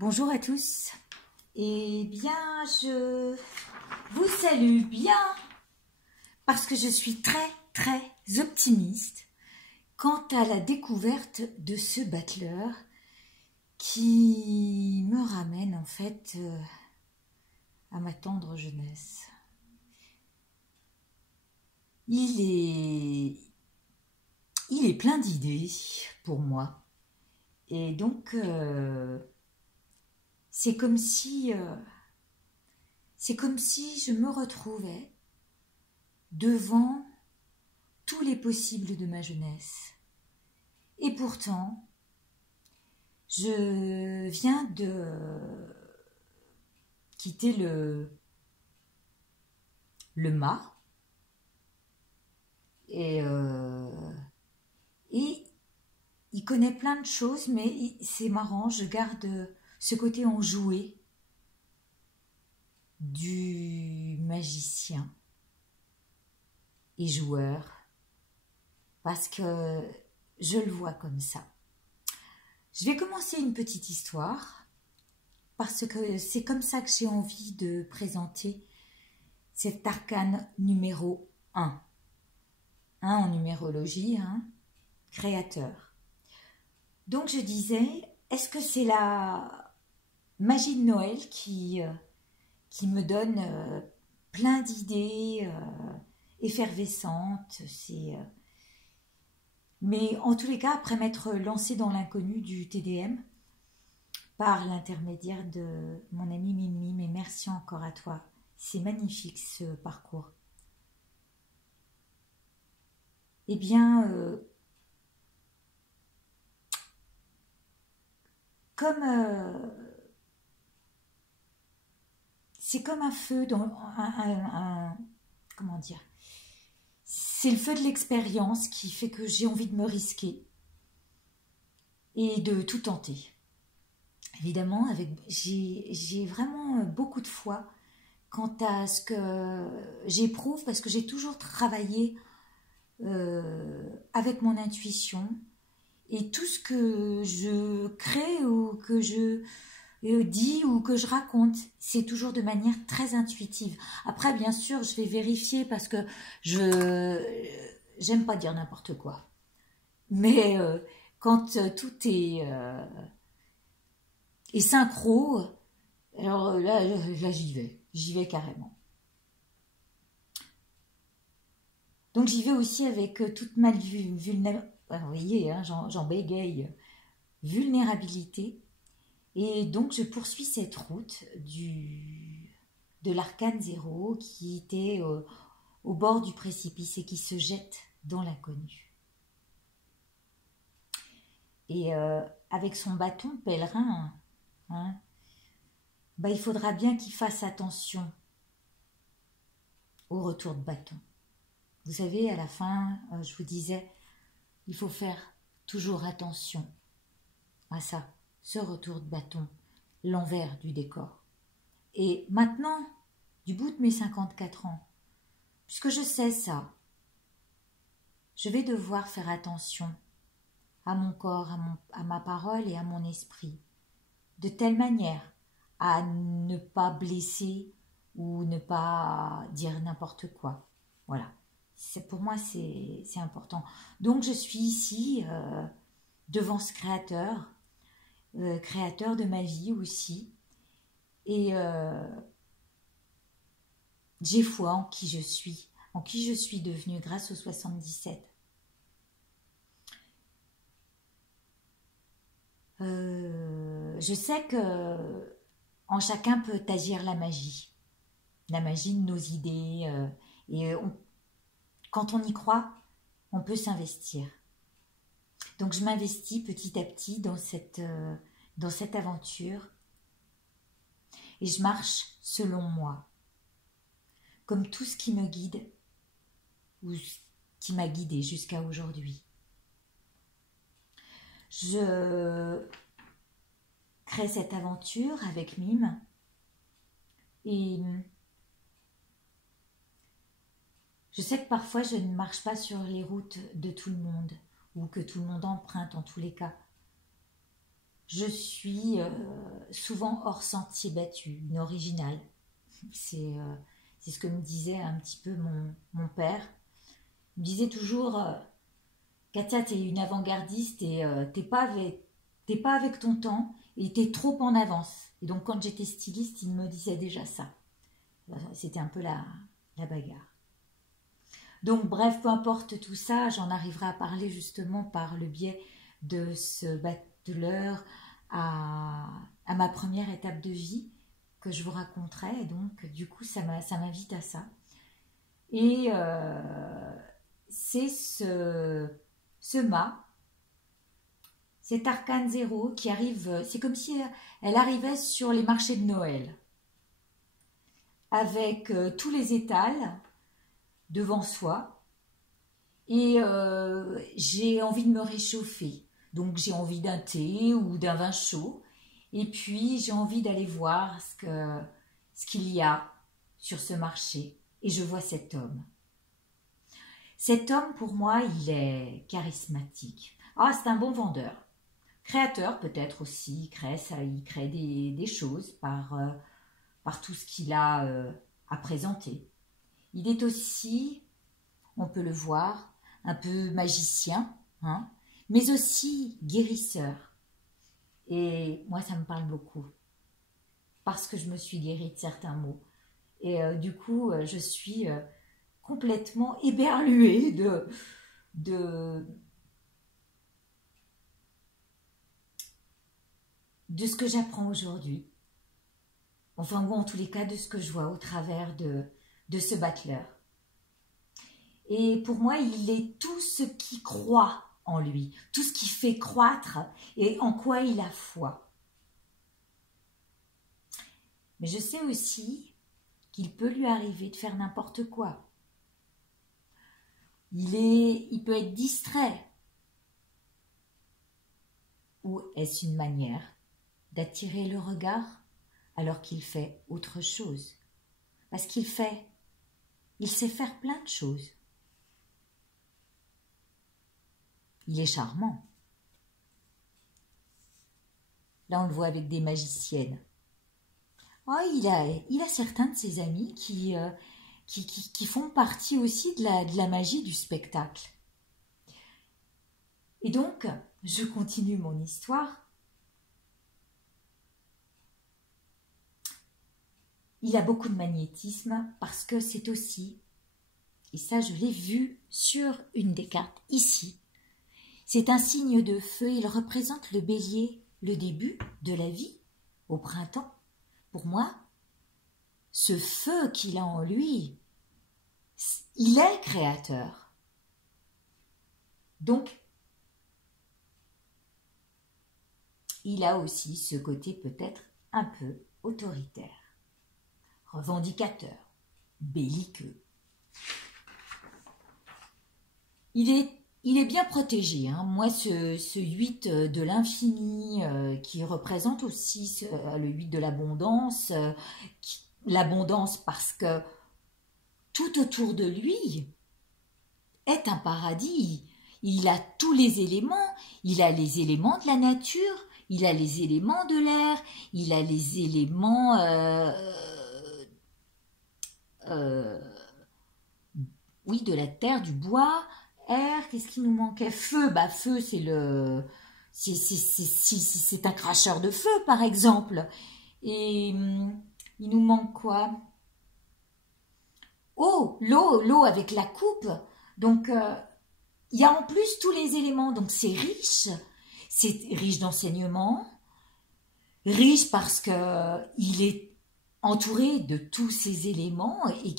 Bonjour à tous. Eh bien, je vous salue bien parce que je suis très optimiste quant à la découverte de ce battleur qui me ramène en fait à ma tendre jeunesse. Il est plein d'idées pour moi et donc c'est comme si je me retrouvais devant tous les possibles de ma jeunesse. Et pourtant, je viens de quitter le mât et il connaît plein de choses, mais c'est marrant, je garde ce côté enjoué du magicien et joueur, parce que je le vois comme ça. Je vais commencer une petite histoire, parce que c'est comme ça que j'ai envie de présenter cet arcane numéro 1. 1 en numérologie, créateur. Donc je disais, est-ce que c'est la magie de Noël qui me donne plein d'idées effervescentes, mais en tous les cas, après m'être lancée dans l'inconnu du TDM, par l'intermédiaire de mon ami Mimi, mais merci encore à toi, c'est magnifique ce parcours. Eh bien, c'est comme un feu, comment dire, c'est le feu de l'expérience qui fait que j'ai envie de me risquer et de tout tenter. Évidemment, j'ai vraiment beaucoup de foi quant à ce que j'éprouve, parce que j'ai toujours travaillé avec mon intuition, et tout ce que je crée ou que je dis ou que je raconte, c'est toujours de manière très intuitive. Après, bien sûr, je vais vérifier parce que j'aime pas dire n'importe quoi. Mais quand tout est synchro, alors là j'y vais carrément. Donc j'y vais aussi avec toute ma vulnérabilité, vous voyez, j'en bégaye, vulnérabilité. Et donc je poursuis cette route de l'arcane 0 qui était au bord du précipice et qui se jette dans l'inconnu. Et avec son bâton pèlerin, il faudra bien qu'il fasse attention au retour de bâton. Vous savez, à la fin, je vous disais, il faut faire toujours attention à ça, ce retour de bâton, l'envers du décor. Et maintenant, du bout de mes 54 ans, puisque je sais ça, je vais devoir faire attention à mon corps, à ma parole et à mon esprit, de telle manière à ne pas blesser ou ne pas dire n'importe quoi. Voilà. Pour moi, c'est important. Donc, je suis ici devant ce créateur de ma vie aussi. Et j'ai foi en qui je suis devenue grâce au 77. Je sais que en chacun peut agir la magie de nos idées. Et quand on y croit, on peut s'investir. Donc je m'investis petit à petit dans cette aventure et je marche selon moi, comme tout ce qui me guide ou qui m'a guidée jusqu'à aujourd'hui. Je crée cette aventure avec Mime et je sais que parfois je ne marche pas sur les routes de tout le monde ou que tout le monde emprunte en tous les cas. Je suis souvent hors sentier battu, une originale. C'est ce que me disait un petit peu mon père. Il me disait toujours, Katia, t'es une avant-gardiste et t'es pas avec ton temps et t'es trop en avance. Et donc quand j'étais styliste, il me disait déjà ça. C'était un peu la bagarre. Donc bref, peu importe tout ça, j'en arriverai à parler justement par le biais de ce battleur à ma première étape de vie que je vous raconterai. Et donc du coup, ça m'invite à ça. Et c'est ce mât, cet arcane zéro qui arrive, c'est comme si elle arrivait sur les marchés de Noël, avec tous les étals devant soi, et j'ai envie de me réchauffer, donc j'ai envie d'un thé ou d'un vin chaud, et puis j'ai envie d'aller voir ce qu'il y a sur ce marché, et je vois cet homme. Cet homme, pour moi, il est charismatique. Ah, c'est un bon vendeur. Créateur, peut-être aussi. Il crée des choses par tout ce qu'il a à présenter. Il est aussi, on peut le voir, un peu magicien, hein, mais aussi guérisseur. Et moi, ça me parle beaucoup. Parce que je me suis guérie de certains maux. Et du coup, je suis complètement éberluée de ce que j'apprends aujourd'hui. Enfin, ou en tous les cas, de ce que je vois au travers de ce battleur. Et pour moi, il est tout ce qui croit en lui, tout ce qui fait croître et en quoi il a foi. Mais je sais aussi qu'il peut lui arriver de faire n'importe quoi. Il peut être distrait. Ou est-ce une manière d'attirer le regard alors qu'il fait autre chose? Parce il sait faire plein de choses. Il est charmant. Là, on le voit avec des magiciennes. Oh, il a certains de ses amis qui font partie aussi de la magie du spectacle. Et donc, je continue mon histoire. Il a beaucoup de magnétisme parce que c'est aussi, et ça je l'ai vu sur une des cartes ici, c'est un signe de feu, il représente le bélier, le début de la vie, au printemps. Pour moi, ce feu qu'il a en lui, il est créateur. Donc, il a aussi ce côté peut-être un peu autoritaire, revendicateur, belliqueux. Il est bien protégé. Hein. Moi, ce 8 de l'infini qui représente aussi le 8 de l'abondance, l'abondance parce que tout autour de lui est un paradis. Il a tous les éléments. Il a les éléments de la nature, il a les éléments de l'air, il a les éléments oui, de la terre, du bois. Air, qu'est-ce qui nous manquait? Feu, feu, c'est un cracheur de feu, par exemple. Et il nous manque quoi? Oh, l'eau avec la coupe. Donc, il y a en plus tous les éléments. Donc, c'est riche d'enseignement, riche parce que il est entouré de tous ces éléments et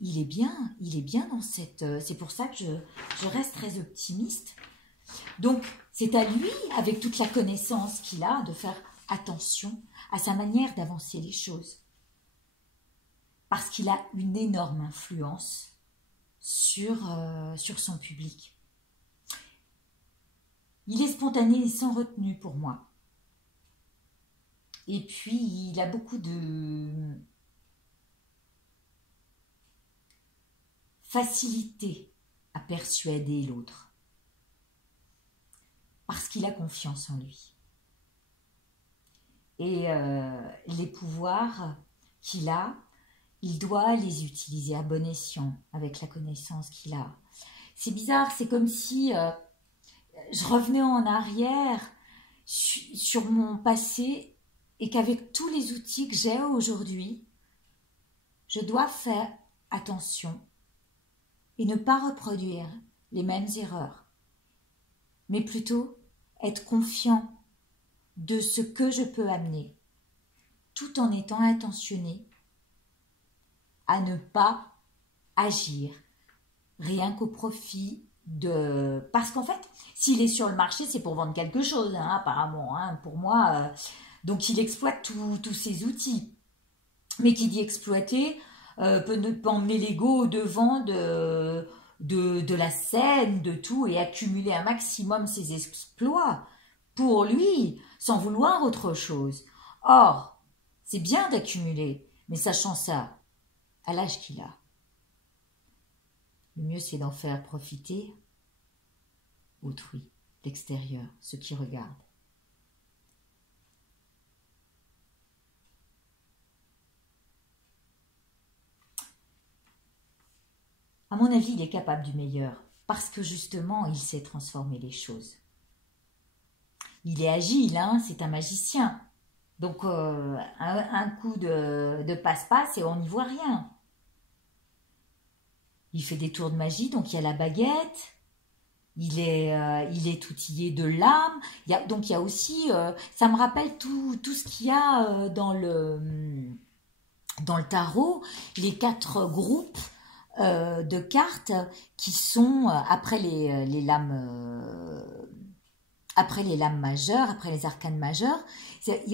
il est bien dans cette... C'est pour ça que je reste très optimiste. Donc, c'est à lui, avec toute la connaissance qu'il a, de faire attention à sa manière d'avancer les choses. Parce qu'il a une énorme influence sur son public. Il est spontané et sans retenue pour moi. Et puis, il a beaucoup de facilité à persuader l'autre. Parce qu'il a confiance en lui. Et les pouvoirs qu'il a, il doit les utiliser à bon escient avec la connaissance qu'il a. C'est bizarre, c'est comme si je revenais en arrière sur mon passé et qu'avec tous les outils que j'ai aujourd'hui, je dois faire attention et ne pas reproduire les mêmes erreurs, mais plutôt être confiant de ce que je peux amener, tout en étant intentionné à ne pas agir rien qu'au profit de... Parce qu'en fait, s'il est sur le marché, c'est pour vendre quelque chose, hein, apparemment, hein, pour moi. Donc il exploite tous ces outils. Mais qui dit exploiter peut emmener l'ego au devant de la scène, de tout, et accumuler un maximum ses exploits pour lui, sans vouloir autre chose. Or, c'est bien d'accumuler, mais sachant ça, à l'âge qu'il a, le mieux c'est d'en faire profiter autrui, l'extérieur, ceux qui regardent. À mon avis, il est capable du meilleur, parce que justement, il sait transformer les choses. Il est agile, hein, c'est un magicien. Donc, un coup de passe-passe et on n'y voit rien. Il fait des tours de magie, donc il y a la baguette. Il est outillé de l'âme. Donc il y a aussi, ça me rappelle tout ce qu'il y a dans le tarot, les 4 groupes de cartes qui sont après les lames majeures, après les arcanes majeures.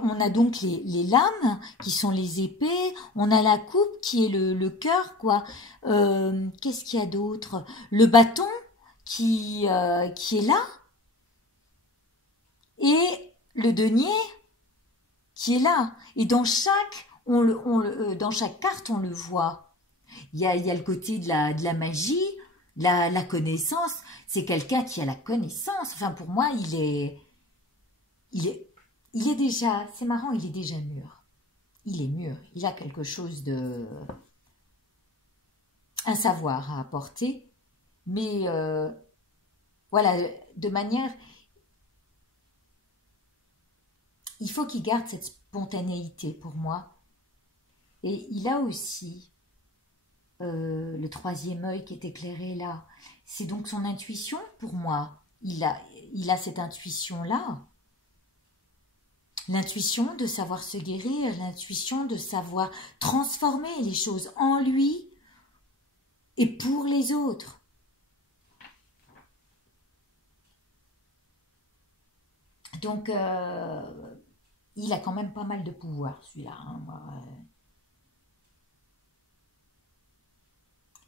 On a donc les lames qui sont les épées, on a la coupe qui est le cœur, quoi. Qu'est-ce qu'il y a d'autre? Le bâton qui est là, et le denier qui est là. Et dans chaque carte, on le voit. Il y a le côté de la magie, la connaissance. C'est quelqu'un qui a la connaissance. Enfin, pour moi, il est déjà, c'est marrant, il est déjà mûr. Il est mûr. Il a quelque chose un savoir à apporter. Mais voilà, de manière... Il faut qu'il garde cette spontanéité pour moi. Et il a aussi le 3e œil qui est éclairé là. C'est donc son intuition pour moi. Il a cette intuition-là. L'intuition de savoir se guérir, l'intuition de savoir transformer les choses en lui et pour les autres. Donc, il a quand même pas mal de pouvoir, celui-là. Hein,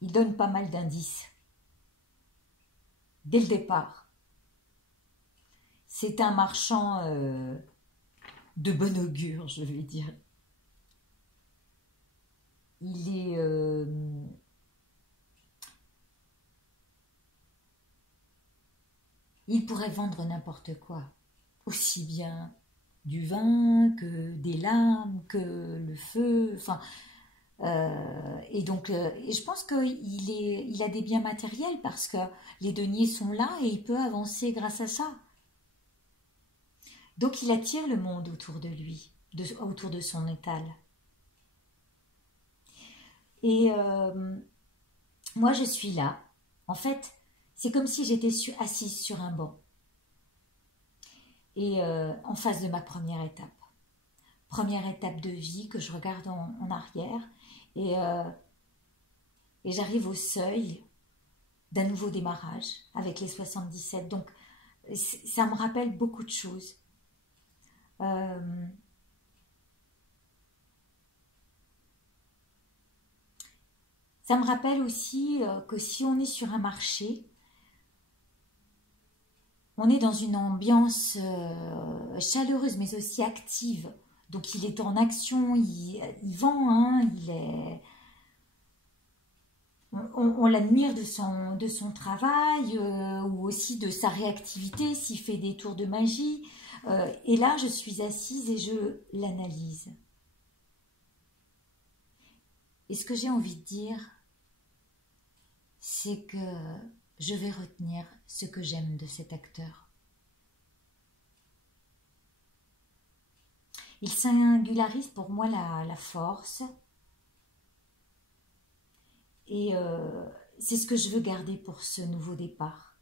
il donne pas mal d'indices. Dès le départ. C'est un marchand de bon augure, je vais dire. Il est... il pourrait vendre n'importe quoi. Aussi bien du vin que des lames, que le feu, enfin... et donc, et je pense qu'il a des biens matériels parce que les deniers sont là et il peut avancer grâce à ça. Donc, il attire le monde autour de lui, autour de son étal. Et moi, je suis là. En fait, c'est comme si j'étais assise sur un banc. Et en face de ma première étape. Première étape de vie que je regarde en arrière. Et j'arrive au seuil d'un nouveau démarrage avec les 77. Donc, ça me rappelle beaucoup de choses. Ça me rappelle aussi que si on est sur un marché, on est dans une ambiance chaleureuse mais aussi active. Donc il est en action, il vend, hein, on l'admire de son travail ou aussi de sa réactivité s'il fait des tours de magie. Et là, je suis assise et je l'analyse. Et ce que j'ai envie de dire, c'est que je vais retenir ce que j'aime de cet acteur. Il singularise pour moi la force. Et c'est ce que je veux garder pour ce nouveau départ.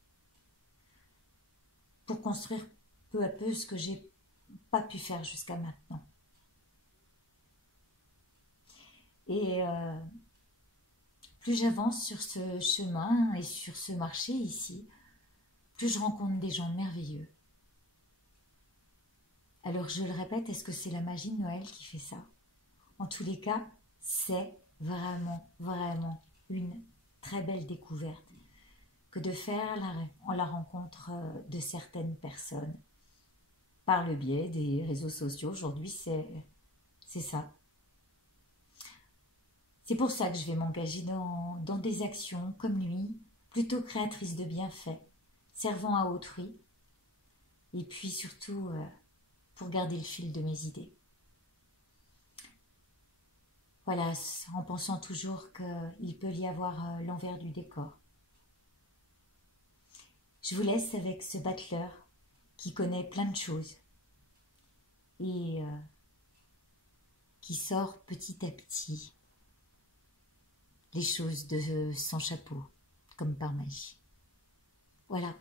Pour construire peu à peu ce que j'ai pas pu faire jusqu'à maintenant. Et plus j'avance sur ce chemin et sur ce marché ici, plus je rencontre des gens merveilleux. Alors je le répète, est-ce que c'est la magie de Noël qui fait ça? En tous les cas, c'est vraiment, vraiment une très belle découverte que de faire la rencontre de certaines personnes par le biais des réseaux sociaux. Aujourd'hui, c'est ça. C'est pour ça que je vais m'engager dans des actions comme lui, plutôt créatrices de bienfaits, servant à autrui, et puis surtout pour garder le fil de mes idées. Voilà, en pensant toujours qu'il peut y avoir l'envers du décor. Je vous laisse avec ce battleur qui connaît plein de choses et qui sort petit à petit les choses de son chapeau, comme par magie. Voilà,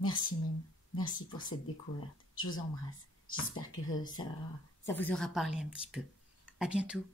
merci Mime, merci pour cette découverte. Je vous embrasse. J'espère que ça vous aura parlé un petit peu. À bientôt.